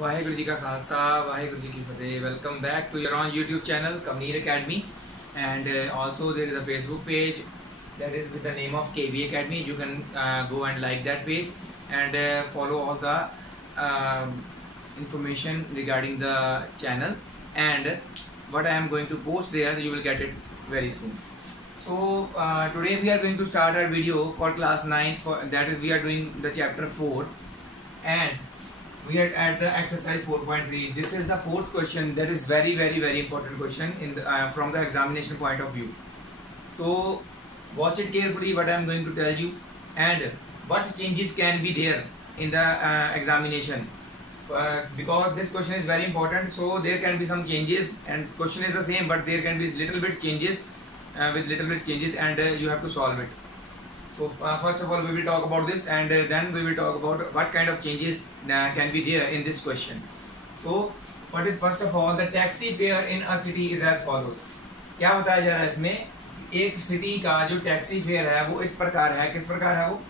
वाहेगुरु जी का खालसा वाहेगुरु जी की फतेह। Welcome back to your own YouTube channel Kamneer academy and also there is a Facebook page that is with the name of KB Academy. You can go and like that page and follow all the information regarding the channel, and what I am going to post there you will get it very soon. So today we are going to start our video for class 9th, that is we are doing the chapter 4 and we are at the exercise 4.3. This is the fourth question that is very important question in the, from the examination point of view. So watch it carefully what I am going to tell you and what changes can be there in the examination, because this question is very important. So there can be some changes and question is the same, but there can be little bit changes and you have to solve it. So first of all we will talk about this and then we will talk about what kind of changes can be there in this question. So what is first of all the taxi fare in a city is as follows. क्या बताया जा रहा है इसमें, एक city का जो taxi fare है वो इस प्रकार है, किस प्रकार है वो,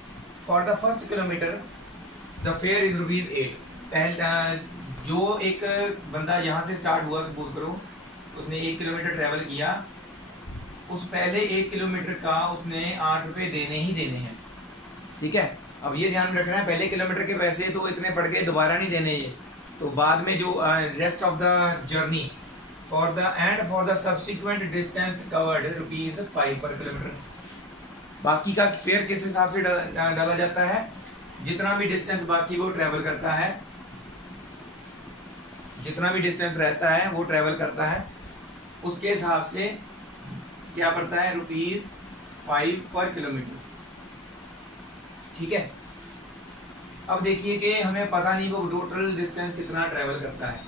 for the first kilometre the fair is ₹8। पहला जो एक बंदा यहाँ से स्टार्ट हुआ, सपोज करो उसने 1 किलोमीटर ट्रेवल किया, उस पहले 1 किलोमीटर का उसने ₹8 देने ही देने हैं। ठीक है, अब ये ध्यान रखना है पहले किलोमीटर के पैसे तो इतने पड़ गए, दोबारा नहीं देने ये, तो बाद में जो rest of the journey for the subsequent distance covered ₹5 पर किलोमीटर। बाकी का फेयर किस हिसाब से डाला जाता है, जितना भी डिस्टेंस बाकी वो ट्रेवल करता है, जितना भी डिस्टेंस रहता है वो ट्रेवल करता है, उसके हिसाब से क्या पड़ता है, ₹5 पर किलोमीटर। ठीक है, अब देखिए कि हमें पता नहीं वो टोटल डिस्टेंस कितना ट्रेवल करता है।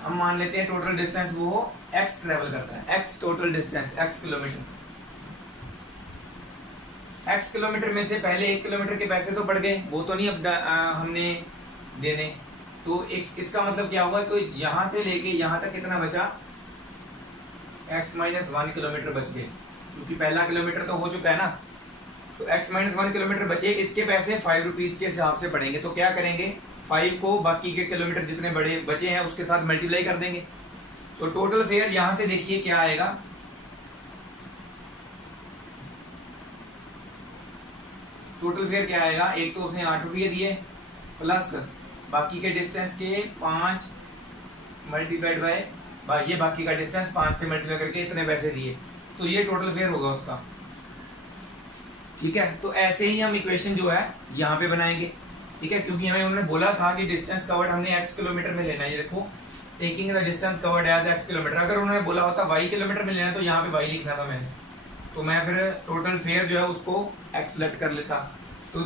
हम मान लेते हैं टोटल डिस्टेंस वो x ट्रेवल करता है, x total distance, x kilometre. x kilometre में से पहले 1 किलोमीटर के पैसे तो पड़ गए, वो तो नहीं अब हमने देने, तो इसका मतलब क्या हुआ, तो यहां से लेके यहां तक कितना बचा, x-1 किलोमीटर बच गए, क्योंकि पहला किलोमीटर तो हो चुका है ना, तो x-1 किलोमीटर बचे, इसके पैसे ₹5 के हिसाब से पड़ेंगे। तो क्या करेंगे, 5 को बाकी के किलोमीटर जितने बड़े बचे हैं उसके साथ मल्टीप्लाई कर देंगे। तो टोटल फेयर यहां से देखिए क्या आएगा, टोटल फेयर क्या आएगा, एक तो उसने ₹8 दिए प्लस बाकी के डिस्टेंस के 5 मल्टीप्लाइड बाय ये बाकी का डिस्टेंस 5 से मल्टीप्लाई करके इतने पैसे दिए, तो ये टोटल फेयर होगा उसका। ठीक है, तो ऐसे ही हम इक्वेशन जो है यहाँ पे बनाएंगे। ठीक है, क्योंकि हमें उन्होंने बोला था कि डिस्टेंस कवर्ड हमने x किलोमीटर में लेना है, ये देखो taking the distance covered as x kilometre. अगर उन्होंने बोला होता y किलोमीटर में लेना है तो यहाँ पे y लिखना था मैंने, तो मैं फिर टोटल फेयर जो है उसको x सेलेक्ट कर लेता। तो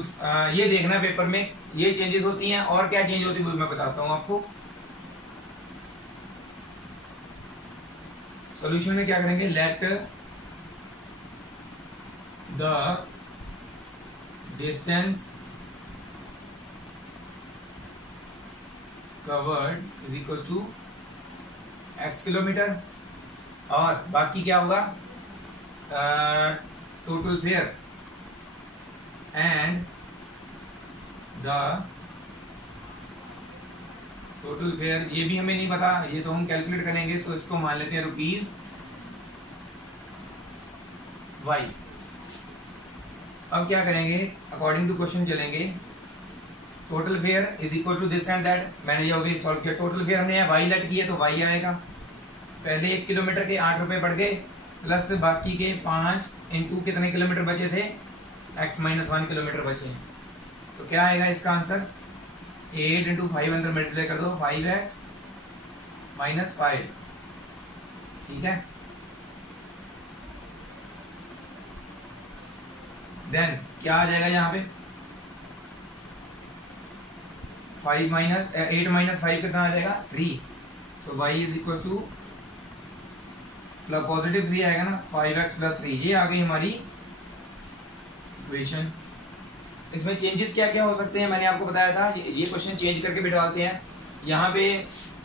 ये देखना पेपर में ये चेंजेस होती हैं, और क्या चेंज होती है वो मैं बताता हूँ आपको। सॉल्यूशन में क्या करेंगे, let the distance covered is equal to x kilometre, और बाकी क्या होगा, total fare and the total fare, ये भी हमें नहीं पता, ये तो हम कैलकुलेट करेंगे, तो इसको मान लेते हैं ₹y। अब क्या करेंगे, अकॉर्डिंग टू क्वेश्चन चलेंगे, total fare is equal to this and that. मैंने जो अभी सॉल्व किया, टोटल फेयर हमने y लेट किया तो y आएगा, पहले 1 किलोमीटर के ₹8 पड़ गए प्लस बाकी के 5 इंटू कितने किलोमीटर बचे थे, x-1 किलोमीटर बचे, तो क्या आएगा इसका आंसर, 8 इंटू 5 अंदर मल्टीप्लाई कर दो, 5x - 5। ठीक है, देन क्या आ जाएगा यहाँ पे, 8 - 5 कितना आ जाएगा, 3। So y is equal to positive 3 आएगा ना, 5x + 3, ये आ गई हमारी इक्वेशन। इसमें चेंजेस क्या क्या हो सकते हैं मैंने आपको बताया था, ये क्वेश्चन चेंज करके भी डालते हैं। यहाँ पे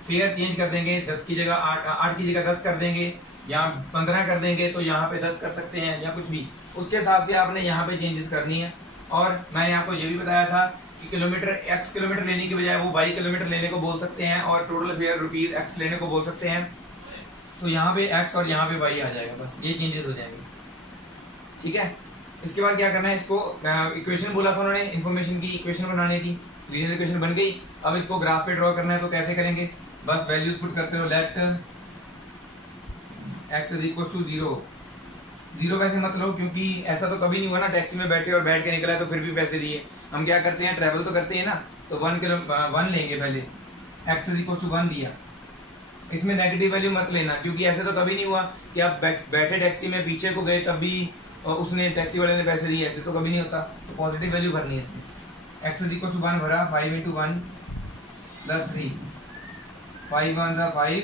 फेयर चेंज कर देंगे, 10 की जगह 8 की जगह 10 कर देंगे, यहाँ 15 कर देंगे, तो यहाँ पे 10 कर सकते हैं या कुछ भी, उसके हिसाब से आपने यहाँ पे चेंजेस करनी है। और मैंने आपको ये भी बताया था कि किलोमीटर x किलोमीटर लेने के बजाय वो y किलोमीटर लेने को बोल सकते हैं और टोटल फेयर रुपीज x लेने को बोल सकते हैं। तो यहाँ पे x और यहाँ पे y आ जाएगा, बस ये चेंजेस हो जाएंगे। ठीक है, इसके बाद क्या करना है, इसको इक्वेशन बोला था उन्होंने इन्फॉर्मेशन की इक्वेशन बनाने की, लीनियर इक्वेशन बन गई। अब इसको ग्राफ पे ड्रॉ करना है तो कैसे करेंगे, बस वैल्यूज पुट करते हो। Let x is equal to 0। 0 पैसे मत लो, क्योंकि ऐसा तो कभी नहीं हुआ ना टैक्सी में बैठे और बैठ के निकला है तो फिर भी पैसे दिए। हम क्या करते हैं, ट्रैवल तो करते हैं ना, तो 1 लेंगे पहले। x इज इक्वल टू 1 दिया, इसमें नेगेटिव वैल्यू मत लेना, क्योंकि ऐसे तो कभी नहीं हुआ कि आप बैठे टैक्सी में पीछे को गए तब भी उसने टैक्सी वाले ने पैसे दिए, ऐसे तो कभी नहीं होता। तो पॉजिटिव वैल्यू भरनी है इसमें। x इज इक्वल टू 1 भरा, 5 × 1 + 3, 5 × 1 = 5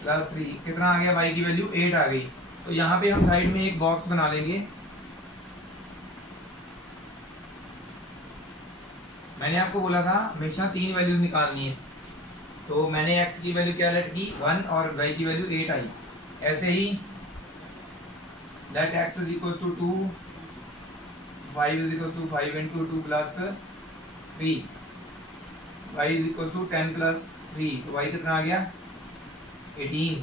+ 3, कितना आ गया, y की वैल्यू 8 आ गई। तो यहाँ पे हम साइड में एक बॉक्स बना लेंगे। मैंने आपको बोला था हमेशा 3 वैल्यूज निकालनी है, तो मैंने x की वैल्यू क्या लेट की 1 और y की वैल्यू 8 आई। ऐसे ही that x is equals to 2, 5 is equals to 5 × 2 + 3, y is equals to 10 + 3, तो y कितना आ गया 18।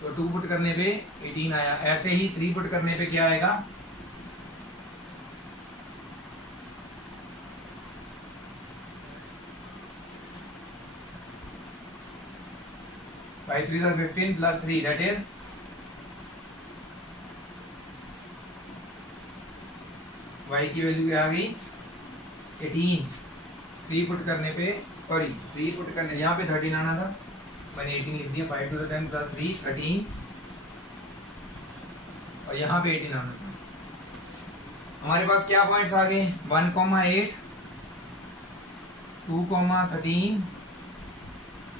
तो 2 पुट करने पे 18 आया। ऐसे ही 3 पुट करने पे क्या आएगा, फाइव 3 = 15 + 3 दैट इज y की वैल्यू क्या आ गई 18। 3 पुट करने पे, सॉरी 3 पुट करने, यहाँ पे 13 आना था, मैंने 18 लिख दिया। 5 × 10 + 3 13, और यहाँ पे 18 आना था। हमारे पास क्या पॉइंट्स आ गए, 1,8, 2,13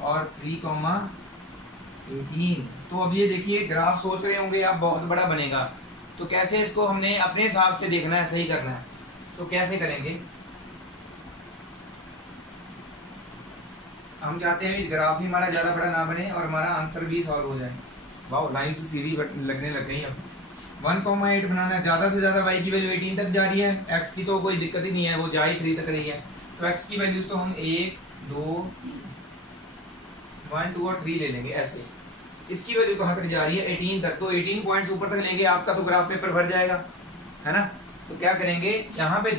और 3,18। तो अब ये देखिए ग्राफ सोच रहे होंगे आप बहुत बड़ा बनेगा, तो कैसे इसको हमने अपने हिसाब से देखना है, सही करना है। तो कैसे करेंगे, हम चाहते हैं ग्राफ भी हमारा ज़्यादा बड़ा ना बने और हमारा आंसर भी सॉल्व हो जाए। वाह, लाइन से सीधी लगने लग गई। अब 1,8 बनाना है, ज़्यादा से ज़्यादा y की वैल्यू 18 तक जा रही है, x की तो कोई दिक्कत ही नहीं है, वो जा ही 3 तक रही है। तो x की वैल्यूज तो हम 1, 2, 1, 2 और 3 ले लेंगे ऐसे। इसकी वैल्यू कहाँ तक जा रही है 18 तक, तो 18 पॉइंट्स ऊपर तक लेंगे, आपका तो ग्राफ पेपर भर जाएगा, है ना। तो क्या करेंगे, यहाँ पे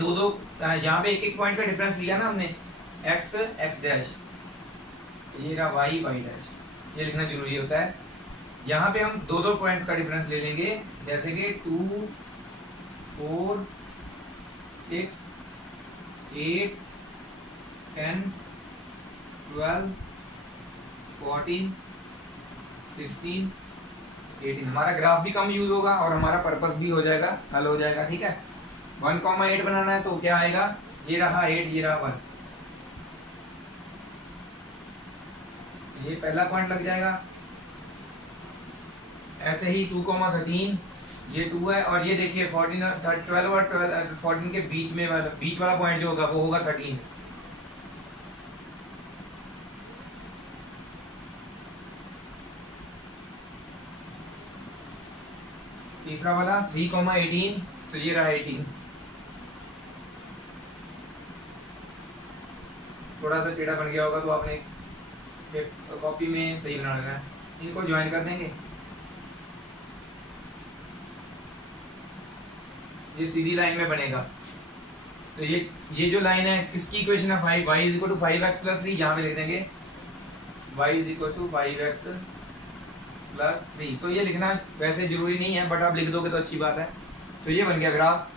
यहाँ पे एक पॉइंट का डिफरेंस लिया ना हमने, x डैश, ये रहा y डैश, ये लिखना जरूरी होता है। यहाँ पे हम 2 पॉइंट्स का डिफरेंस ले लेंगे, जैसे कि 2, 4, 6, 8, 10, 12, 14, 16, 18। हमारा ग्राफ भी कम यूज होगा और हमारा पर्पस भी हो जाएगा, हल हो जाएगा। ठीक है, 1,8 बनाना है तो क्या आएगा, ये रहा 8, ये रहा 1, ये पहला पॉइंट लग जाएगा। ऐसे ही 2,13, ये 2 है, और ये देखिए 12 और 14 के बीच वाला पॉइंट जो होगा वो होगा 13। तीसरा वाला 3,18, तो ये रहा 18। थोड़ा सा टेढ़ा बन गया होगा तो आपने कॉपी में सही बना लेना है। इनको ज्वाइन कर देंगे, ये सीधी लाइन में बनेगा। तो ये जो लाइन है किसकी इक्वेशन है, 5, y = 5x + 3, यहाँ पे लिख देंगे y = 5x + 3। तो ये लिखना वैसे जरूरी नहीं है, बट आप लिख दोगे तो अच्छी बात है। तो ये बन गया ग्राफ,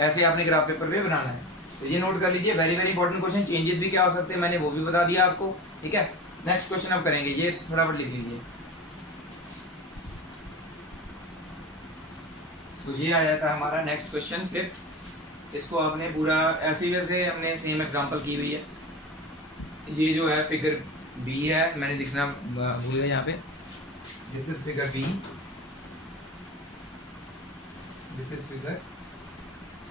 ऐसे आपने ग्राफ पेपर पे बनाना है। तो ये नोट कर लीजिए, very very important question. Changes भी क्या हो सकते हैं मैंने वो भी बता दिया आपको। ठीक है, नेक्स्ट क्वेश्चन अब करेंगे, ये फटाफट लिख लीजिए। तो ये आया था हमारा नेक्स्ट क्वेश्चन 5th। इसको आपने पूरा ऐसे वैसे हमने सेम एग्जांपल की हुई है। ये जो है फिगर बी है, मैंने लिखना भूल गया यहाँ पे, this is figure B, this is figure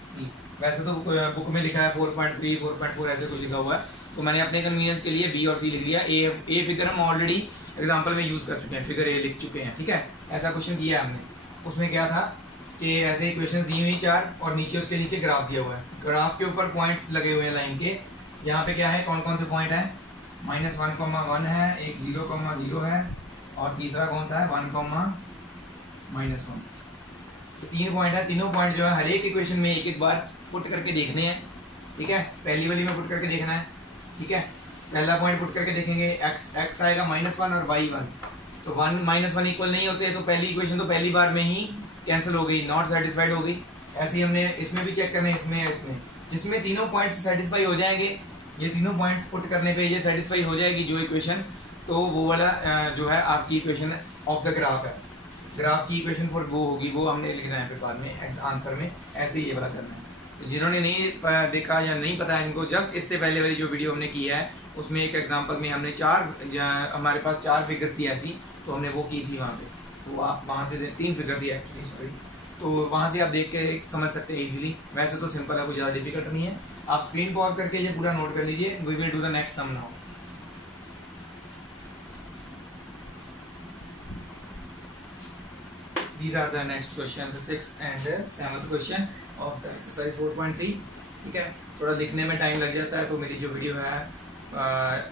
C. वैसे तो बुक में लिखा है 4.3, 4.4 ऐसे कुछ लिखा हुआ है, तो मैंने अपने कन्वीनियंस के लिए बी और सी लिख दिया। ए फिगर हम ऑलरेडी एग्जांपल में यूज कर चुके हैं, फिगर ए लिख चुके हैं। ठीक है, ऐसा क्वेश्चन किया हमने, उसमें क्या था कि ऐसे इक्वेशन दी हुई 4 और नीचे उसके नीचे ग्राफ दिया हुआ है, ग्राफ के ऊपर पॉइंट्स लगे हुए हैं लाइन के। यहाँ पे क्या है, कौन कौन से पॉइंट है, -1,1 है, एक 0,0 है और तीसरा कौन सा है 1,-1। तो 3 पॉइंट है, तीनों पॉइंट जो है हर एक इक्वेशन में एक एक बार पुट करके देखने हैं। ठीक है, पहली वाली में पुट करके देखना है। ठीक है, पहला पॉइंट पुट करके देखेंगे, x आएगा -1 और y 1। तो 1 -1 इक्वल नहीं होते, तो पहली इक्वेशन तो पहली बार में ही कैंसिल हो गई, नॉट सेटिस्फाइड हो गई। ऐसे ही हमने इसमें भी चेक करना है, इसमें जिसमें तीनों पॉइंट्स सेटिस्फाई हो जाएंगे, ये तीनों पॉइंट्स पुट करने पे ये सेटिस्फाई हो जाएगी जो इक्वेशन, तो वो वाला जो है आपकी इक्वेशन ऑफ द ग्राफ है। ग्राफ की इक्वेशन फॉर वो होगी, वो हमने लिखना है फिर बाद में आंसर में, ऐसे ही ये वाला करना है। तो जिन्होंने नहीं देखा या नहीं पता है, इनको जस्ट इससे पहले वाली जो वीडियो हमने की है उसमें एक एग्जांपल में हमने हमारे पास 4 फिगर्स थी ऐसी, तो हमने वो की थी वहाँ पे। तो आप वहाँ से 3 फिगर थी एक्चुअली, सॉरी, तो वहाँ से आप देख के समझ सकते हैं इजीली। वैसे तो सिंपल है, कुछ ज़्यादा डिफिकल्ट नहीं है। आप स्क्रीन पॉज करके ये पूरा नोट कर लीजिए। We will do the next sum now. These are the next questions, the 6th and 7th question of the exercise 4.3। ठीक है, थोड़ा लिखने में टाइम लग जाता है, तो मेरी जो वीडियो है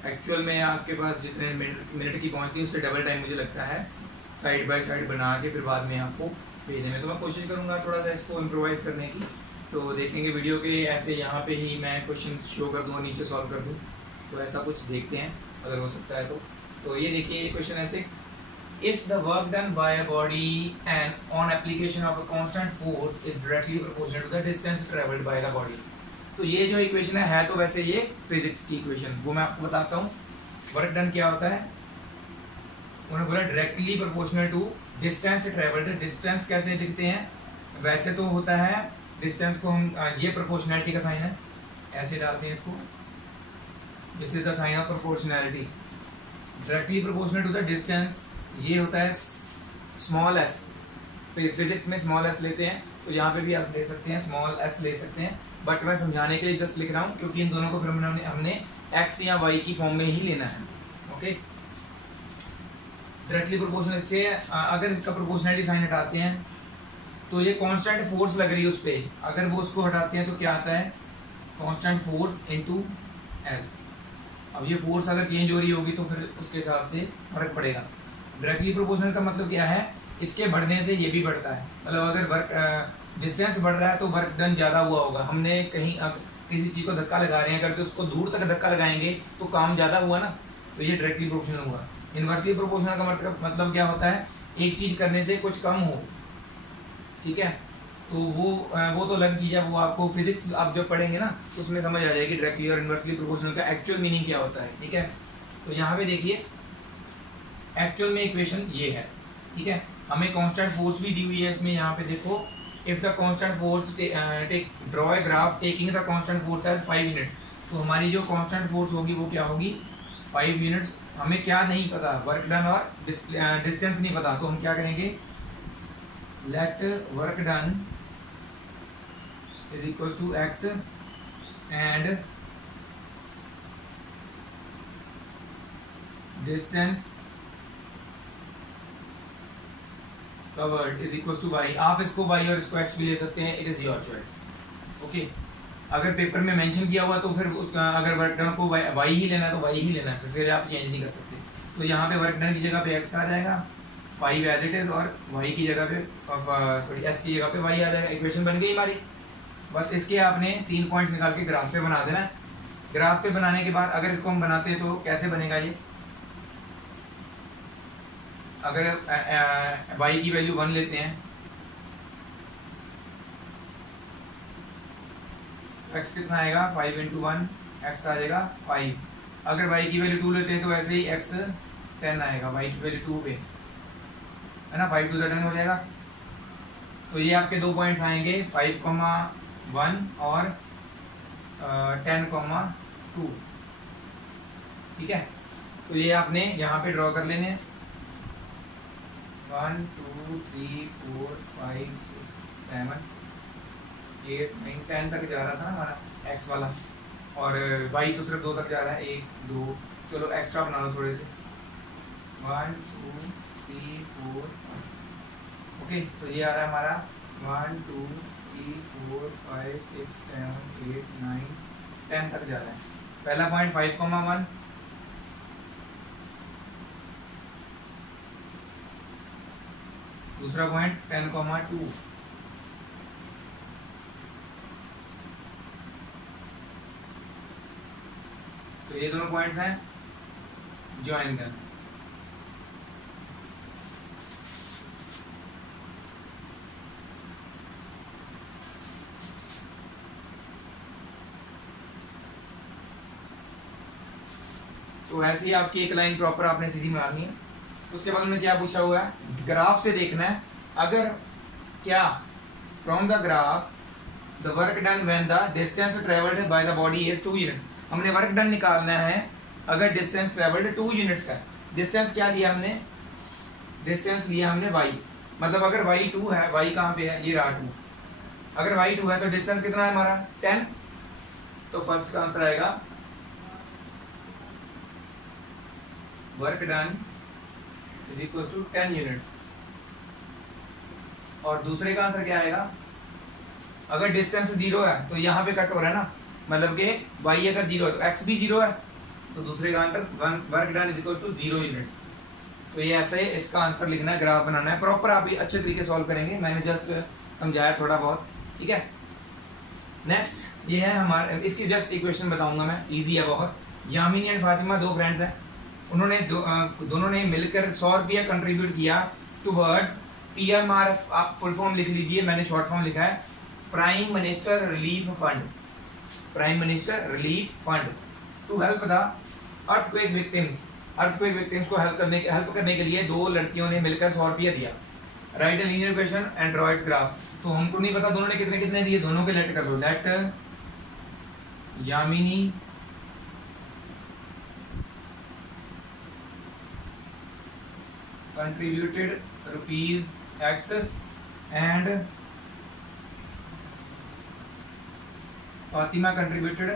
एक्चुअल में आपके पास जितने मिनट की पहुंचती है उससे डबल टाइम मुझे लगता है साइड बाय साइड बना के फिर बाद में आपको भेजने में। तो मैं कोशिश करूंगा थोड़ा सा इसको इम्प्रोवाइज करने की। तो देखेंगे वीडियो के ऐसे यहाँ पे ही मैं क्वेश्चन शो कर दूँ और नीचे सॉल्व कर दूँ, तो ऐसा कुछ देखते हैं अगर हो सकता है तो ये देखिए क्वेश्चन ऐसे, if the work done by a body and on application of a constant force is directly proportional to the distance traveled by the body। तो ये जो इक्वेशन है तो वैसे ये फिजिक्स की इक्वेशन, वो मैं आपको बताता हूँ। वर्क डन क्या होता है, उन्होंने बोला directly proportional to distance travelled. Distance कैसे लिखते हैं, वैसे तो होता है डिस्टेंस को हम ये प्रोपोर्शनैलिटी का साइन है, ऐसे डालते हैं इसको, this is the sign of proportionality. Directly proportional to the distance ये होता है स्मॉल एस, फिजिक्स में स्मॉल एस लेते हैं, तो यहाँ पे भी आप ले सकते हैं स्मॉल एस ले सकते हैं, बट मैं समझाने के लिए जस्ट लिख रहा हूँ क्योंकि इन दोनों को फिर हमने एक्स या वाई की फॉर्म में ही लेना है। ओके, डायरेक्टली प्रोपोर्शनल, इससे अगर इसका प्रोपोर्शनलिटी साइन हटाते हैं तो ये कांस्टेंट फोर्स लग रही है उस पर, अगर वो उसको हटाते हैं तो क्या आता है कांस्टेंट फोर्स इनटू एस। अब ये फोर्स अगर चेंज हो रही होगी तो फिर उसके हिसाब से फर्क पड़ेगा। डायरेक्टली प्रोपोर्शनल का मतलब क्या है, इसके बढ़ने से ये भी बढ़ता है, मतलब अगर वर्क डिस्टेंस बढ़ रहा है तो वर्क डन ज्यादा हुआ होगा। हमने कहीं किसी चीज को धक्का लगा रहे हैं, अगर तो उसको दूर तक धक्का लगाएंगे तो काम ज्यादा हुआ ना, तो ये डायरेक्टली प्रोपोर्शनल हुआ। इनवर्सली प्रोपोर्शनल का मतलब क्या होता है, एक चीज करने से कुछ कम हो। ठीक है, तो वो तो अलग चीज है, वो आपको फिजिक्स आप जब पढ़ेंगे ना तो उसमें समझ आ जाएगी डायरेक्टली और इनवर्सली प्रोपोर्शनल का एक्चुअल मीनिंग क्या होता है। ठीक है, तो यहाँ पे देखिए एक्चुअल में इक्वेशन ये है। ठीक है, हमें कांस्टेंट फोर्स भी दी हुई है इसमें, यहाँ पे देखो, if the constant force draw a graph taking the constant force as 5 units. तो हमारी जो कांस्टेंट फोर्स होगी वो क्या होगी 5 यूनिट्स। हमें क्या नहीं पता, वर्क डन और डिस्टेंस नहीं पता, तो हम क्या करेंगे, let work done is equal to X and distance covered is equal to Y. आप इसको वाई और इसको एक्स भी ले सकते हैं, it is your choice. Okay, अगर पेपर में मेंशन किया हुआ तो फिर अगर वर्क डन को वाई ही लेना है तो वाई ही लेना है, फिर आप चेंज नहीं कर सकते। तो यहाँ पे वर्क डन की जगह पे एक्स आ जाएगा, 5 एज इट इज, और वाई की जगह पे सॉरी एस की जगह पे वाई आ जाएगा। इक्वेशन बन गई हमारी। बस इसके आपने 3 पॉइंट्स निकाल के ग्राफ पे बना देना है। ग्राफ पे बनाने के बाद अगर इसको हम बनाते हैं तो कैसे बनेगा ये, अगर y की वैल्यू 1 लेते हैं, x कितना आएगा 5 × 1, x आ जाएगा 5। अगर y की वैल्यू 2 लेते हैं तो ऐसे ही x 10 आएगा, y की वैल्यू 2 पे है ना, 5 × 2 = 10 हो जाएगा। तो ये आपके 2 पॉइंट्स आएंगे 5,1 और 10,2। ठीक है, तो ये आपने यहाँ पे ड्रॉ कर लेने हैं। 1 2 3 4 5 6 7 8 9 10 तक जा रहा था ना हमारा एक्स वाला, और वाई तो सिर्फ 2 तक जा रहा है, 1 2, चलो एक्स्ट्रा बना लो थोड़े से, 1 2 3 4 5। ओके, तो ये आ रहा है हमारा 1 2 3 4 5 6 7 8 9 10 तक जा रहा है। पहला पॉइंट 5,1, दूसरा पॉइंट 10,2, तो ये दोनों पॉइंट्स हैं ज्वाइन करना। तो ऐसे ही आपकी एक लाइन प्रॉपर आपने सीधी मारनी है। उसके बाद में क्या पूछा हुआ है, ग्राफ से देखना है अगर क्या from the graph the work done when the distance travelled by the body is 2 units. हमने वर्क डन निकालना है अगर डिस्टेंस ट्रेवल्ड 2 यूनिट्स का। डिस्टेंस क्या लिया हमने, डिस्टेंस लिया हमने y, मतलब अगर y 2 है, y कहाँ पे है, ये रहा 2, अगर y 2 है तो डिस्टेंस कितना है हमारा 10। तो फर्स्ट का आंसर आएगा work done is equal to 10 units. और दूसरे का आंसर क्या आएगा, अगर डिस्टेंस 0 है तो यहाँ पे कट हो रहा है ना, मतलब कि y अगर 0 है तो x भी 0 है, तो दूसरे का answer work done is equal to 0 units. तो ये ऐसे इसका आंसर लिखना है, ग्राफ बनाना है प्रॉपर। आप ये अच्छे तरीके सॉल्व करेंगे, मैंने जस्ट समझाया थोड़ा बहुत, ठीक है। नेक्स्ट ये है हमारे, इसकी जस्ट इक्वेशन बताऊंगा मैं, इजी है बहुत। यामिनी एंड फातिमा 2 फ्रेंड्स हैं, उन्होंने दोनों ने मिलकर 100 रुपया कंट्रीब्यूट किया टूवर्ड्स PMRF। आप फुल फॉर्म लिख लीजिए, मैंने शॉर्ट फॉर्म लिखा है prime minister relief fund, prime minister relief fund to help the earthquake victims. Earthquake victims को हेल्प करने के लिए 2 लड़कियों ने मिलकर 100 रुपया दिया। Right a linear equation and draw it's graph. तो हमको नहीं पता दोनों ने कितने कितने दिए, दोनों के लेट कर लो। Let Yamini contributed rupees X and Fatima contributed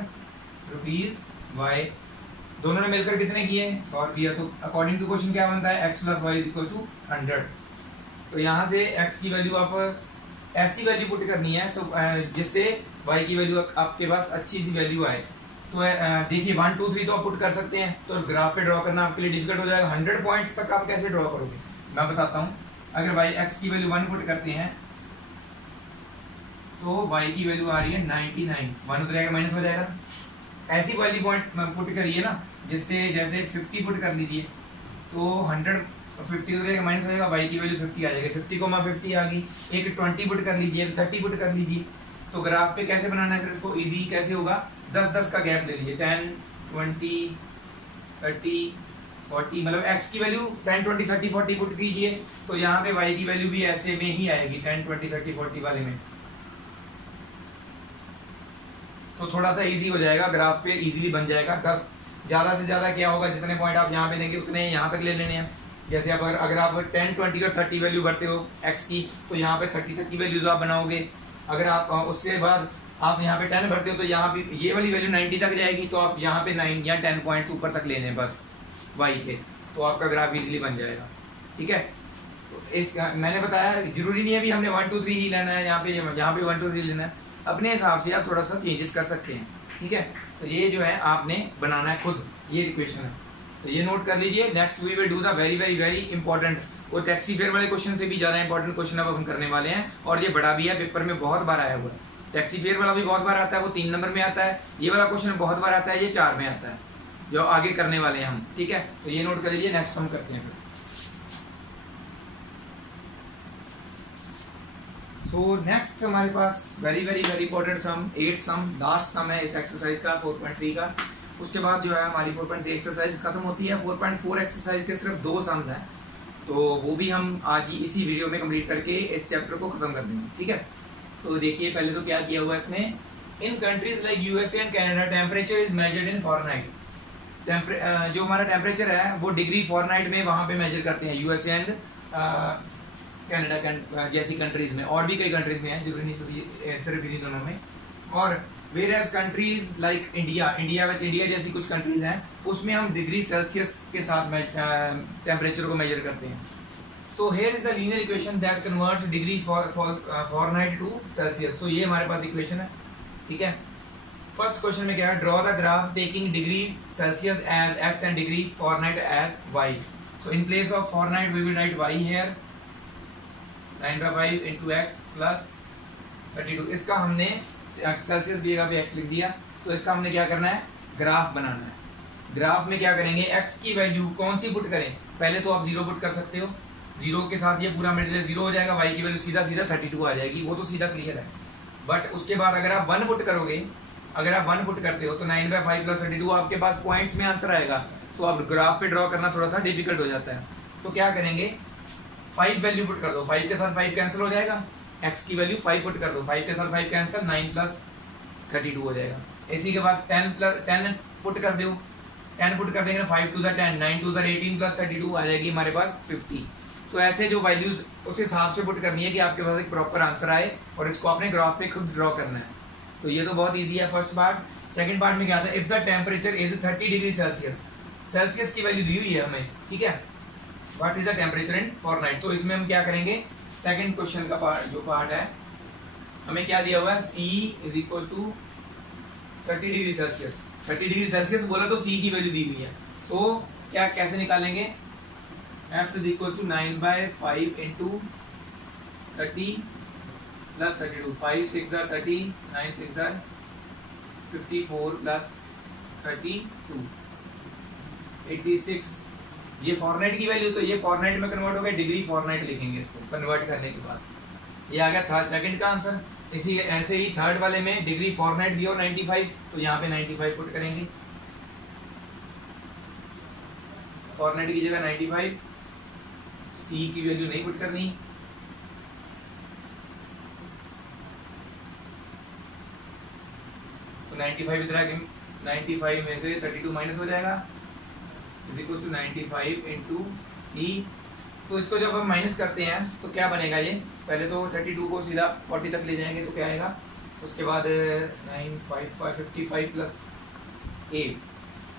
rupees Y। दोनों ने मिलकर कितने किए 100 रुपया। तो अकॉर्डिंग टू क्वेश्चन क्या बनता है, x plus Y is equal to 100। तो यहाँ से x की वैल्यू आप ऐसी वैल्यू पुट करनी है जिससे y की वैल्यू आपके पास अच्छी सी वैल्यू आए। तो देखिए 1 2 3 तो आप पुट कर सकते हैं, तो ग्राफ पे ड्रॉ करना आपके लिए डिफिकल्ट हो जाएगा। 100 पॉइंट्स तक आप कैसे ड्रॉ करोगे, मैं बताता हूँ। अगर y x की वैल्यू 1 पुट करते हैं तो y की वैल्यू आ रही है 99, 1 उतरेगा माइनस हो जाएगा। ऐसी वैल्यू पॉइंट पुट करिए ना, जिससे जैसे 50 पुट कर लीजिए तो 150 उतरेगा माइनस हो जाएगा, y की वैल्यू 50 आ जाएगी। 50,50 आ गई। एक 20 पुट कर लीजिए, 30 पुट कर लीजिए। तो ग्राफ पे कैसे बनाना है फिर इसको, इजी कैसे होगा, 10-10 का गैप ले लीजिए, 10 20 30 40, मतलब x की वैल्यू 10 20 30 40 पुट कीजिए, तो यहाँ पे y की वैल्यू भी ऐसे में ही आएगी 10 20 30 40 वाले में। तो थोड़ा सा इजी हो जाएगा, ग्राफ पे इजीली बन जाएगा। 10 ज्यादा से ज्यादा क्या होगा, जितने पॉइंट आप यहाँ पे देंगे उतने यहाँ तक ले लेने हैं। जैसे आप अगर आप 10 20 और 30 वैल्यू भरते हो x की, तो यहाँ पे 30 तक की वैल्यूज आप बनाओगे। अगर आप उससे बाद आप यहाँ पे 10 भरते हो तो यहाँ पे ये वाली वैल्यू 90 तक जाएगी, तो आप यहाँ पे 9 या 10 पॉइंट्स ऊपर तक लेने बस y के, तो आपका ग्राफ इजीली बन जाएगा। ठीक है, तो इस मैंने बताया जरूरी नहीं है भी हमने 1 2 3 ही लेना है, यहाँ पे 1 2 3 लेना है, अपने हिसाब से आप थोड़ा सा चेंजेस कर सकते हैं। ठीक है, तो ये जो है आपने बनाना है खुद, ये इक्वेशन है, तो ये नोट कर लीजिए। Next we will do the very very very important, वो टैक्सी फेयर वाले क्वेश्चन से भी ज्यादा इंपॉर्टेंट क्वेश्चन अब हम करने वाले हैं, और ये बड़ा भी है, पेपर में बहुत बार आया हुआ है। टैक्सी फेयर वाला भी बहुत बार आता है, वो 3 नंबर में आता है। ये वाला क्वेश्चन बहुत बार आता है, ये 4 में आता है, जो आगे करने वाले हैं हम। ठीक है, तो ये नोट कर लीजिए, नेक्स्ट हम करते हैं फिर। सो नेक्स्ट हमारे पास वेरी वेरी वेरी इंपॉर्टेंट सम, 8 सम, लास्ट सम है इस एक्सरसाइज का 4.3 का। उसके बाद जो है हमारी 4.3 एक्सरसाइज खत्म होती है। 4.4 एक्सरसाइज के सिर्फ 2 सम्स हैं, तो वो भी हम आज ही इसी वीडियो में कंप्लीट करके इस चैप्टर को खत्म कर देंगे। ठीक है, तो देखिए पहले तो क्या किया हुआ है इसमें, in countries like USA and Canada temperature is measured in Fahrenheit. जो हमारा टेम्परेचर है वो डिग्री फॉरेनहाइट में वहां पे मेजर करते हैं, यूएसए एंड कनाडा जैसी कंट्रीज में, और भी कई कंट्रीज में है, जरूरी नहीं सिर्फ इन्हीं दोनों में। और वेरियस कंट्रीज लाइक इंडिया जैसी कुछ कंट्रीज हैं, उसमें हम डिग्री सेल्सियस के साथ टेम्परेचर को मेजर करते हैं। So here is the linear equation that converts degree Fahrenheit to Celsius. So ये हमारे पास इक्वेशन है, ठीक है। फर्स्ट क्वेश्चन में क्या है, draw the graph taking degree Celsius as x and degree Fahrenheit as y। So in place of Fahrenheit we will write y here 9/5 into x plus 32। इसका हमने सेल्सियस की जगह पे x लिख दिया। तो इसका हमने क्या करना है, ग्राफ बनाना है। ग्राफ में क्या करेंगे, x की वैल्यू कौन सी पुट करें, पहले तो आप 0 पुट कर सकते हो, 0 के साथ ये पूरा मटेरियल 0 हो जाएगा, y की वैल्यू सीधा सीधा 32 आ जाएगी, वो तो सीधा क्लियर है। बट उसके बाद अगर आप 1 पुट करोगे, अगर आप 1 पुट करते हो तो 9/5 प्लस 32 आपके पास पॉइंट्स में आंसर आएगा। तो अब ग्राफ पे ड्रॉ करना थोड़ा सा डिफिकल्ट हो जाता है। तो क्या करेंगे, 5 वैल्यू पुट कर दो, 5 के साथ 5 कैंसिल हो जाएगा, x की वैल्यू 5 पुट कर दो, 5 के साथ 5 कैंसिल, 9 प्लस 32 हो जाएगा। इसी के बाद 10 पुट कर दो, 10 पुट कर देंगे, 5 2 10, 9 2 18 प्लस 32 आ जाएगी हमारे पास 50। तो ऐसे जो वैल्यूज उस हिसाब से पुट करनी है कि आपके पास एक प्रॉपर आंसर आए, और इसको आपने ग्राफ पे खुद ड्रॉ करना है। तो ये तो बहुत इजी है फर्स्ट पार्ट। सेकंड पार्ट में क्या था, if the temperature is 30 degree Celsius, Celsius की वैल्यू दी हुई है हमें, ठीक है, what is the temperature in fortnight. तो इसमें हम क्या करेंगे, सेकंड क्वेश्चन का पार्ट है, हमें क्या दिया हुआ है, C is equal to 30 degree Celsius. 30 degree Celsius बोला तो C की वैल्यू दी हुई है। तो क्या कैसे निकालेंगे, F is equal to 9/5 into 30 plus 32, 5 6 30, 9 6 54 plus 32 86। ये फॉरनाइट की वैल्यू, तो ये फॉरनाइट में कन्वर्ट हो गया, डिग्री फॉरनाइट लिखेंगे इसको कन्वर्ट करने के बाद। ये आ गया था सेकंड का आंसर। इसी ऐसे ही थर्ड वाले में डिग्री फॉरनाइट दिया 95, तो यहाँ पे 95 पुट करेंगे, फॉरनाइट की जगह 95, C की वैल्यू नहीं पुट करनी, तो 95 इधर आके 95 में से 32 माइनस हो जाएगा, is equal to 95 into C। तो इसको जब हम माइनस करते हैं तो क्या बनेगा, ये पहले तो 32 को सीधा 40 तक ले जाएंगे तो क्या आएगा, उसके बाद 55 प्लस 8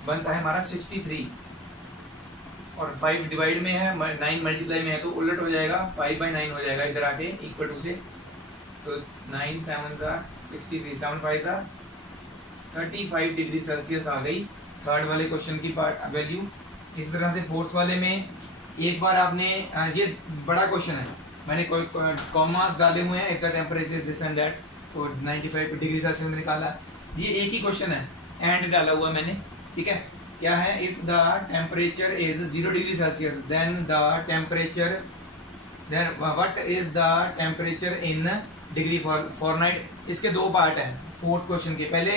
बनता है हमारा 63, और 5 डिवाइड में है, 9 मल्टीप्लाई में है, तो उलट हो जाएगा, 5/9 हो जाएगा इधर आके इक्वल टू से। तो 9 7 63, 7 5 35 डिग्री सेल्सियस आ गई थर्ड वाले क्वेश्चन की वैल्यू। इस तरह से फोर्थ वाले में एक बार आपने, ये बड़ा क्वेश्चन है, मैंने कोई कॉमास डाले हुए हैं, if the temperature this and that, तो 95 डिग्री सेल्सियस में निकाला। ये एक ही क्वेश्चन है, एंड डाला हुआ मैंने, ठीक है। क्या है, if the temperature is 0 degree Celsius then the temperature, then what is the temperature in degree Fahrenheit. इसके दो पार्ट है फोर्थ क्वेश्चन के। पहले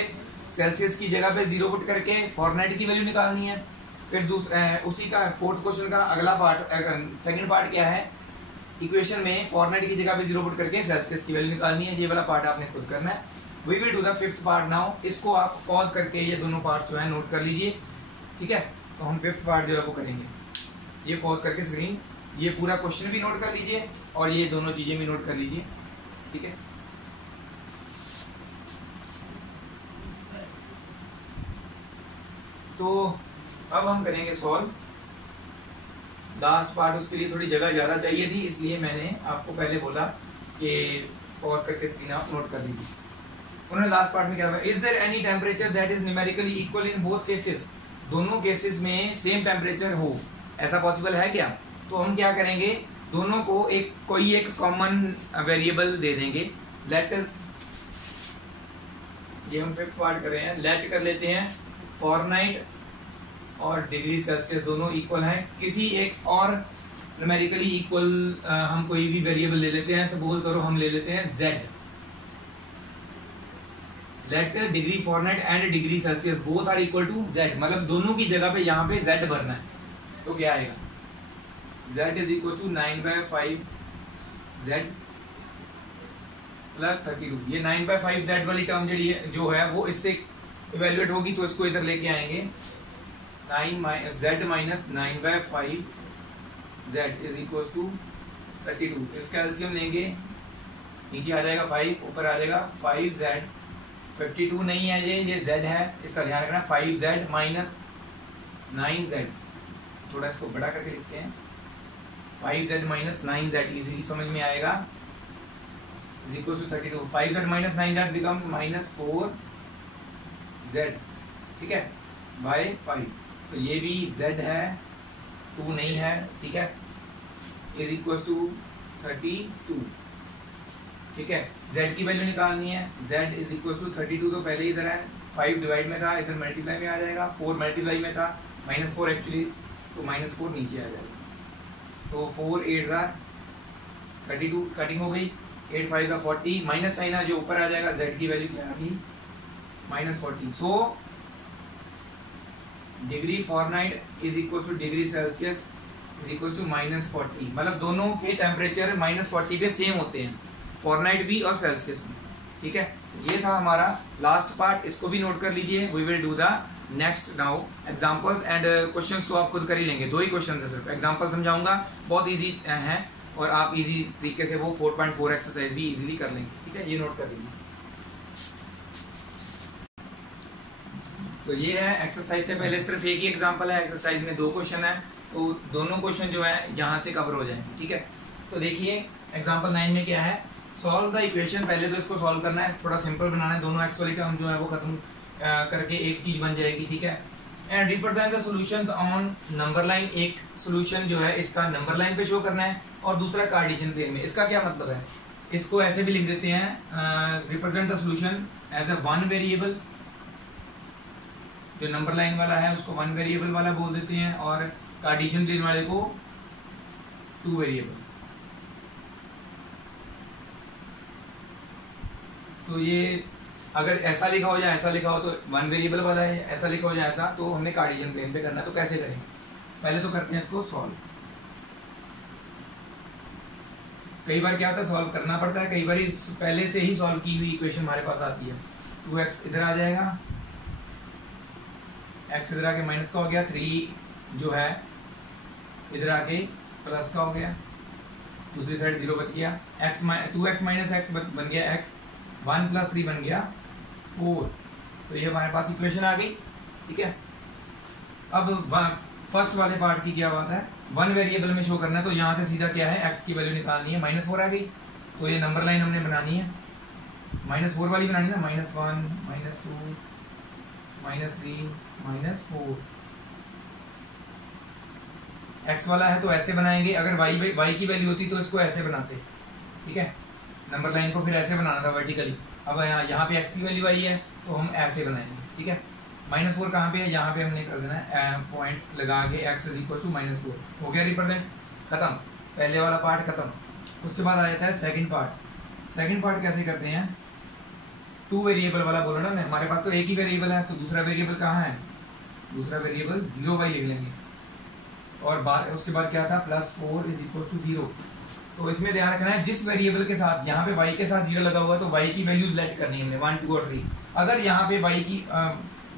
सेल्सियस की जगह पे 0 पुट करके फॉरनाइट की वैल्यू निकालनी है, फिर उसी का फोर्थ क्वेश्चन का अगला पार्ट, सेकंड पार्ट क्या है, इक्वेशन में फॉरनाइट की जगह पे 0 पुट करके सेल्सियस की वैल्यू निकालनी है। ये वाला पार्ट आपने खुद करना है। We will do the fifth part now. इसको आप पॉज करके ये दोनों पार्ट जो है नोट कर लीजिए, ठीक है। तो हम फिफ्थ पार्ट जो है वो करेंगे, ये पॉज करके स्क्रीन, ये पूरा क्वेश्चन भी नोट कर लीजिए और ये दोनों चीजें भी नोट कर लीजिए, ठीक है। तो अब हम करेंगे सॉल्व लास्ट पार्ट। उसके लिए थोड़ी जगह ज़्यादा चाहिए थी, इसलिए मैंने आपको पहले बोला कि पॉज करके स्क्रीन आप नोट कर लीजिए। उन्होंने लास्ट पार्ट में क्या था, is there any temperature that is numerically equal in both cases, दोनों केसेस में सेम टेम्परेचर हो, ऐसा पॉसिबल है क्या। तो हम क्या करेंगे, दोनों को कोई एक कॉमन वेरिएबल दे देंगे। लेट, ये हम फिफ्थ पार्ट कर रहे हैं, लेट कर लेते हैं फॉरनाइट और डिग्री सेल्सियस दोनों इक्वल हैं। किसी एक और न्यूमेरिकली इक्वल हम कोई भी वेरिएबल ले लेते हैं, सपोज करो हम ले लेते हैं z। Let degree Fahrenheit and degree Celsius both are equal to z, मतलब दोनों की जगह पे यहाँ पे z भरना है। तो क्या आएगा, z is equal to 9/5 z plus 32। ये 9/5 z वाली टर्म जो है वो इससे इवेल्युएट होगी, तो इसको इधर लेके आएंगे, 9 z minus 9/5 z is equal to 32। इसका एलसीएम लेंगे, नीचे आ जाएगा 5, ऊपर आ जाएगा 5z। 52 नहीं है, ये z है, इसका ध्यान रखना। 5z माइनस 9z, थोड़ा इसको बड़ा करके लिखते हैं, 5z माइनस 9z इजीली समझ में आएगा is equal to 32. 5z minus 9z become minus 4z, ठीक है, बाय 5. तो ये भी z है, 2 नहीं है, ठीक है, इज इक्वल टू 32, ठीक है. z की वैल्यू निकालनी है, z इज इक्वल टू 32, तो पहले इधर है 5 डिवाइड में था, इधर मल्टीप्लाई में आ जाएगा, 4 मल्टीप्लाई में था, माइनस 4 एक्चुअली, तो माइनस 4 नीचे आ जाएगा. तो 4 8 32 कटिंग हो गई, 8 5 40, माइनस साइन है जो ऊपर आ जाएगा, z की वैल्यू क्या आ गई minus 40. So degree Fahrenheit is equal to degree Celsius is equal to minus 40. मतलब दोनों के टेम्परेचर माइनस 40 पे सेम होते हैं, फॉरनाइट भी और सेल्सियस में, ठीक है. ये था हमारा लास्ट पार्ट, इसको भी नोट कर लीजिए. We will do the next now examples and questions. तो आप खुद कर ही लेंगे, 2 ही क्वेश्चंस है, सिर्फ एग्जांपल समझाऊंगा, बहुत इजी है, और आप इजी तरीके से वो 4.4 एक्सरसाइज भी इजीली कर लेंगे, ठीक है. ये नोट कर लीजिए. तो ये है एक्सरसाइज से पहले सिर्फ एक ही एग्जांपल है, एक्सरसाइज में 2 क्वेश्चन है, तो दोनों क्वेश्चन जो है यहाँ से कवर हो जाएंगे, ठीक है. तो देखिए एग्जांपल 9 में क्या है, सॉल्व द इक्वेशन. पहले तो इसको सॉल्व करना है, थोड़ा सिंपल बनाना है, दोनों एक्स वाली टर्म जो है वो खत्म करके एक चीज बन जाएगी, ठीक है. And represent the solutions on number line. एक सॉल्यूशन जो है इसका नंबर लाइन पे शो करना है और दूसरा कार्टेशियन प्लेन में. इसका क्या मतलब है, इसको ऐसे भी लिख देते हैं, represent the solution as a 1 variable. जो नंबर लाइन वाला है उसको 1 वेरिएबल वाला बोल देते हैं, और कार्टेशियन प्लेन वाले को 2 वेरिएबल. तो ये अगर ऐसा लिखा हो या ऐसा लिखा हो तो 1 वेरिएबल वाला है, ऐसा लिखा हो या ऐसा, तो हमने कार्टेशियन प्लेन पे करना है. तो कैसे करेंगे, पहले तो करते हैं इसको सॉल्व. कई बार क्या होता है, सॉल्व करना पड़ता है, कई बार पहले से ही सॉल्व की हुई इक्वेशन हमारे पास आती है. 2x इधर आ जाएगा, x इधर आके माइनस का हो गया, 3 जो है इधर आके प्लस का हो गया, दूसरी साइड 0 बच गया, 2x माइनस x बन गया x, 1 प्लस 3 बन गया 4. तो ये हमारे पास इक्वेशन आ गई, ठीक है. अब फर्स्ट वाले पार्ट की क्या बात है, 1 वेरिएबल में शो करना है, तो यहाँ से सीधा क्या है, x की वैल्यू निकालनी है. माइनस 4 आ गई, तो ये नंबर लाइन हमने बनानी है, माइनस 4 वाली बनानी है ना, -1 -2 -3 -4. x वाला है तो ऐसे बनाएंगे, अगर y की वैल्यू होती तो इसको ऐसे बनाते, ठीक है. नंबर लाइन को फिर ऐसे बनाना था वर्टिकली. अब यहाँ पे x की वैल्यू आई है तो हम ऐसे बनाएंगे, ठीक है. -4 कहाँ पे है, यहाँ पे हमने कर देना है पॉइंट लगा के x इज इक्वल टू -4. हो गया रिप्रेजेंट, खत्म, पहले वाला पार्ट खत्म. उसके बाद आ जाता है सेकंड पार्ट. सेकंड पार्ट कैसे करते हैं, 2 वेरिएबल वाला बोलो ना, हमारे पास तो एक ही वेरिएबल है, तो दूसरा वेरिएबल कहाँ है, दूसरा वेरिएबल 0y लिख लेंगे. और उसके बाद क्या था, +4 इज इक्वल टू 0. तो इसमें ध्यान रखना है, जिस वेरिएबल के साथ यहाँ पे y के साथ 0 लगा हुआ है तो y की वैल्यू सिलेक्ट करनी है हमने, 1 2 और 3. अगर यहाँ पे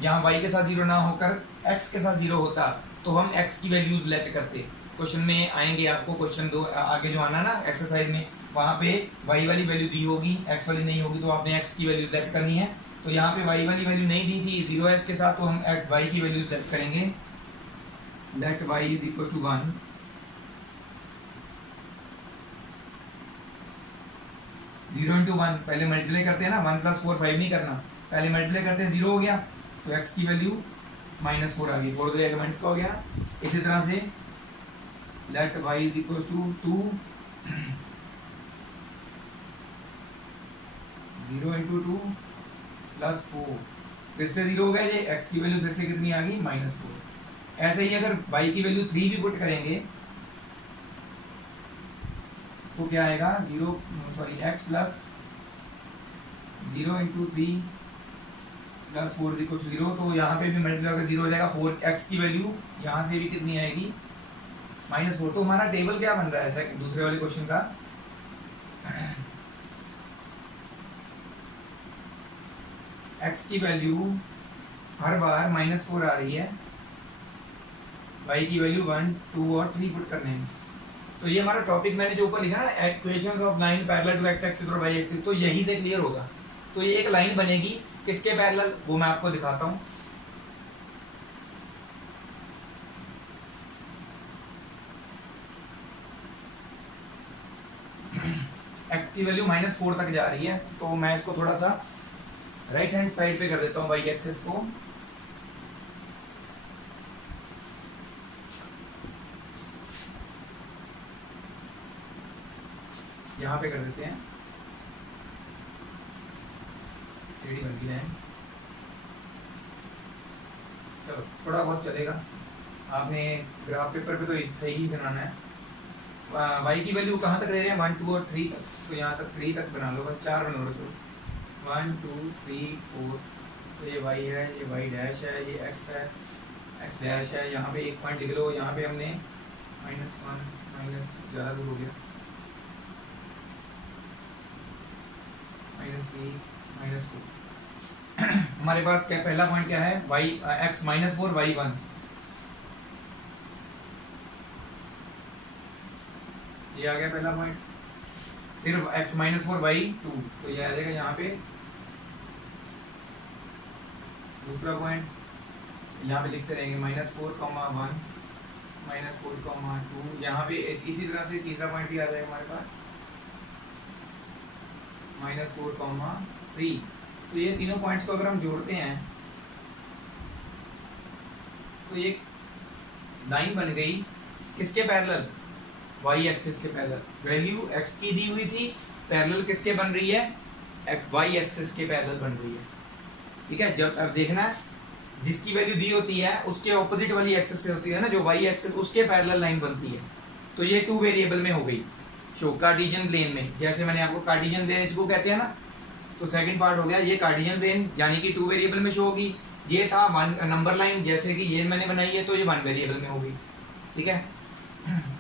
यहाँ y के साथ 0 ना होकर x के साथ 0 होता तो हम x की वैल्यू सिलेक्ट करते. क्वेश्चन में आएंगे आपको, क्वेश्चन 2 आगे जो आना ना एक्सरसाइज में, वहाँ पे y वाली वैल्यू दी होगी, x वाली नहीं होगी, तो आपने x की वैल्यू सिलेक्ट करनी है. तो यहाँ पे y वाली वैल्यू नहीं दी थी 0s के साथ, तो हम y की वैल्यू सिलेक्ट करेंगे, that y is equal to 1. 0 into 1, पहले मल्टीप्लाई करते हैं ना, 1 + 4 5 नहीं करना, पहले मल्टीप्लाई करते हैं, 0 हो गया, तो x की वैल्यू -4 आ गई, 4 2 एलिमेंट्स का हो गया. इसी तरह से let y is equal to 2, 0 into 2 + 4, फिर से 0 हो गया, ये x की वैल्यू फिर से कितनी आ गई, -4. ऐसे ही अगर y की वैल्यू 3 भी पुट करेंगे तो क्या आएगा, x plus 0 into 3 + 4 equal to 0. तो यहाँ पे भी मल्टीप्लाई करके 0 हो जाएगा. 4x की वैल्यू यहाँ से भी कितनी आएगी, -4. तो हमारा टेबल क्या बन रहा है दूसरे वाले क्वेश्चन का, x की वैल्यू हर बार -4 आ रही है, y की वैल्यू 1 2 और 3 पुट करने हैं. तो ये हमारा टॉपिक मैंने जो ऊपर लिखा ना, equations of line parallel to x axis और y एक्सिस, तो यहीं से क्लियर होगा. तो ये एक लाइन बनेगी किसके पैरेलल, वो मैं आपको दिखाता हूँ. एक्टिव वैल्यू -4 तक जा रही है, तो मैं इसको थोड़ा सा राइट हैंड साइड पे कर देता हूँ वाई एक्सिस को। यहाँ पे कर देते हैं, टेढ़ी बन गई लाइन। चलो थोड़ा बहुत चलेगा, आपने ग्राफ पेपर पे तो सही ही बनाना है। वाई की वैल्यू कहाँ तक दे रहे हैं, 1 2 और 3 तक, तो यहाँ तक 3 तक बना लो, बस 4 बना लो। चलो 1 2 3 4, तो ये वाई है, ये वाई डैश है, ये एक्स है, एक्स डैश है। यहाँ पे एक पॉइंट लिख लो, यहाँ पे हमने -1 -2 ज़्यादा दूर हो गया, -3 -2। हमारे पास क्या पहला पॉइंट क्या है, वाई एक्स -4 वाई 1, ये आ गया पहला पॉइंट। फिर x -4 y 2, तो ये आ जाएगा यहाँ पे दूसरा पॉइंट। यहाँ पे लिखते रहेंगे -4, 1 -4, 2। यहाँ पे इसी तरह से तीसरा पॉइंट भी आ जाएगा हमारे पास -4, 3। तो ये तीनों पॉइंट्स को अगर हम जोड़ते हैं तो ये लाइन बन गई किसके पैरेलल, y एक्सिस के पैरेलल। वैल्यू x की दी हुई थी, पैरेलल किसके बन रही है, y एक्सिस के पैरेलल बन रही है। ठीक है, जब अब देखना है जिसकी वैल्यू दी होती है उसके ऑपोजिट वाली एक्सिस से होती है ना, जो y एक्सिस, उसके पैरेलल लाइन बनती है। तो ये 2 वेरिएबल में हो गई शो, कार्टेशियन प्लेन में। जैसे मैंने आपको कार्टेशियन प्लेन इसको कहते हैं ना, तो सेकंड पार्ट हो गया ये कार्टेशियन प्लेन, यानी कि 2 वेरिएबल में शो होगी। ये था 1 नंबर लाइन, जैसे कि ये मैंने बनाई है, तो ये 1 वेरिएबल में होगी। ठीक है,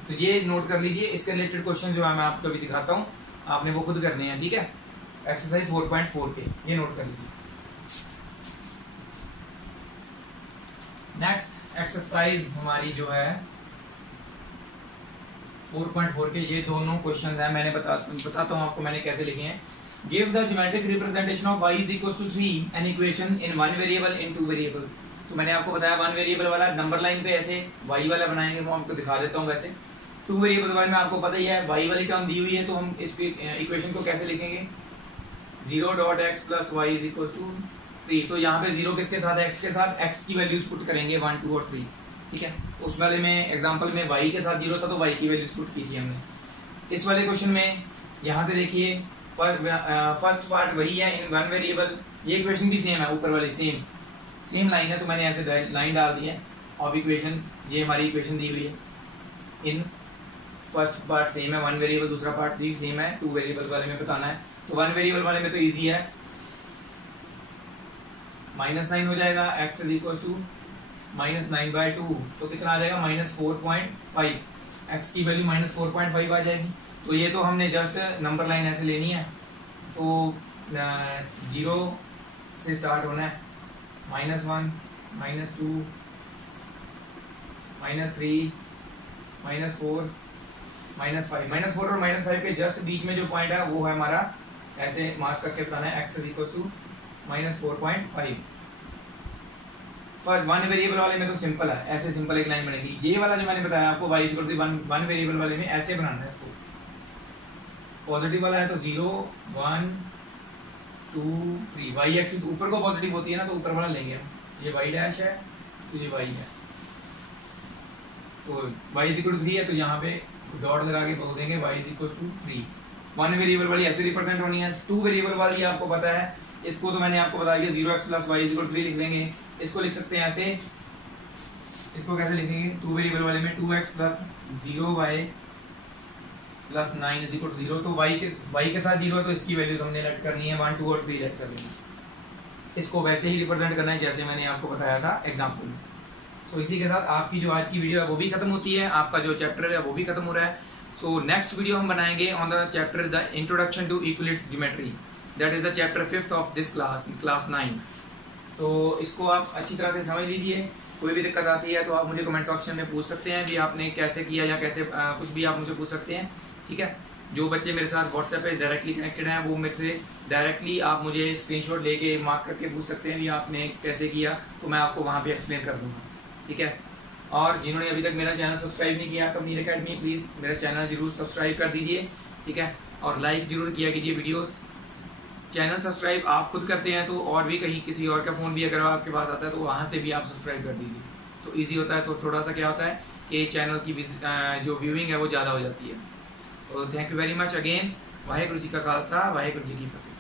तो ये नोट कर लीजिए। इसके रिलेटेड क्वेश्चन जो है मैं आपको अभी दिखाता हूँ, आपने वो खुद करने हैं। ठीक है, एक्सरसाइज 4.4 के ये नोट कर लीजिए। नेक्स्ट एक्सरसाइज हमारी जो है 4.4 के ये दोनों क्वेश्चन है। मैंने बताता हूँ आपको मैंने कैसे लिखे हैं। Give the geometric representation of y = 3 an equation in 1 variable in 2 variables. तो मैंने आपको बताया 1 वेरिएबल वाला नंबर लाइन पे ऐसे y वाला बनाएंगे, वो आपको दिखा देता हूँ। वैसे 2 वेरिएबल वाले में आपको पता ही है y वाली टर्म दी हुई है, तो हम इस इक्वेशन को कैसे लिखेंगे, 0.x + y = 3। तो यहाँ पे 0 किसके साथ है, x के साथ, x की वैल्यूज पुट करेंगे 1 2 और 3। ठीक है, उस वाले में एग्जांपल में y के साथ 0 था, तो y की वैल्यूज पुट की थी हमने। इस वाले क्वेश्चन में यहाँ से देखिए फर्स्ट पार्ट वही है इन 1 वेरिएबल, ये इक्वेशन भी सेम है, ऊपर वाली सेम लाइन है, तो मैंने ऐसे लाइन डाल दी है ऑफ इक्वेशन। ये हमारी इक्वेशन दी हुई है। इन फर्स्ट पार्ट सेम है 1 वेरिएबल, दूसरा पार्ट भी सेम है 2 वेरिएबल वाले में बताना है। तो 1 वेरिएबल वाले में तो इजी है, -9 हो जाएगा, x = -9/2, तो कितना आ जाएगा, -4.5। x की वैल्यू -4.5 आ जाएगी। तो ये तो हमने जस्ट नंबर लाइन ऐसे लेनी है, तो 0 से स्टार्ट होना है, -1 -2 -3 -4 -5 और -5 के जस्ट बीच में जो पॉइंट है वो है हमारा, ऐसे मार्क करके बताना है, x = -4.5। पर 1 वेरिएबल वाले में तो सिंपल है, ऐसे सिंपल एक लाइन बनेगी। ये वाला जो मैंने बताया आपको y = 1 वेरिएबल वाले में ऐसे बनाना है इसको। पॉजिटिव वाला है तो 0 1 2 3, y एक्सिस ऊपर को पॉजिटिव होती है ना, तो ऊपर वाला लेंगे हम। ये y डैश है, तो ये y है, तो y = 3 है, तो यहाँ पे डॉट लगा के बोल देंगे y = 3। 1 वेरिएबल वाली ऐसे रिप्रेजेंट होनी है। 2 वेरिएबल वाली आपको पता है, इसको तो मैंने आपको बताया 0x + y = 3 लिख देंगे। इसको लिख सकते हैं ऐसे, इसको कैसे लिखेंगे, 2 वेरिएबल वाले में 2x + 0y + 9 = 0। तो y के साथ 0 है, तो इसकी वैल्यूज हमने लेट करनी है, 1 2 और 3 लेट कर लेंगे। इसको वैसे ही रिप्रेजेंट करना है जैसे मैंने आपको बताया था एग्जाम्पल में। सो इसी के साथ आपकी जो आज की वीडियो है वो भी खत्म होती है, आपका जो चैप्टर है वो भी खत्म हो रहा है। सो नेक्स्ट वीडियो हम बनाएंगे on the chapter the introduction to Euclid's geometry, that is the chapter 5th of this class 9। तो इसको आप अच्छी तरह से समझ लीजिए। कोई भी दिक्कत आती है तो आप मुझे कमेंट ऑप्शन में पूछ सकते हैं भी आपने कैसे किया, या कैसे कुछ भी आप मुझे पूछ सकते हैं। ठीक है, जो बच्चे मेरे साथ व्हाट्सएप पे डायरेक्टली कनेक्टेड हैं वो मेरे से डायरेक्टली आप मुझे स्क्रीनशॉट लेके मार्क करके पूछ सकते हैं भी आपने कैसे किया, तो मैं आपको वहाँ पे एक्सप्लेन कर दूँगा। ठीक है, और जिन्होंने अभी तक मेरा चैनल सब्सक्राइब नहीं किया कबीर अकेडमी, प्लीज़ मेरा चैनल जरूर सब्सक्राइब कर दीजिए। ठीक है, और लाइक ज़रूर किया कीजिए वीडियोस। चैनल सब्सक्राइब आप खुद करते हैं तो और भी कहीं किसी और का फ़ोन भी अगर आपके पास आता है तो वहाँ से भी आप सब्सक्राइब कर दीजिए, तो ईजी होता है। तो थोड़ा सा क्या होता है कि चैनल की जो व्यूइंग है वो ज़्यादा हो जाती है। तो thank you very much again. Waheguru ji का खालसा, वाहेगुरु जी की फतेह।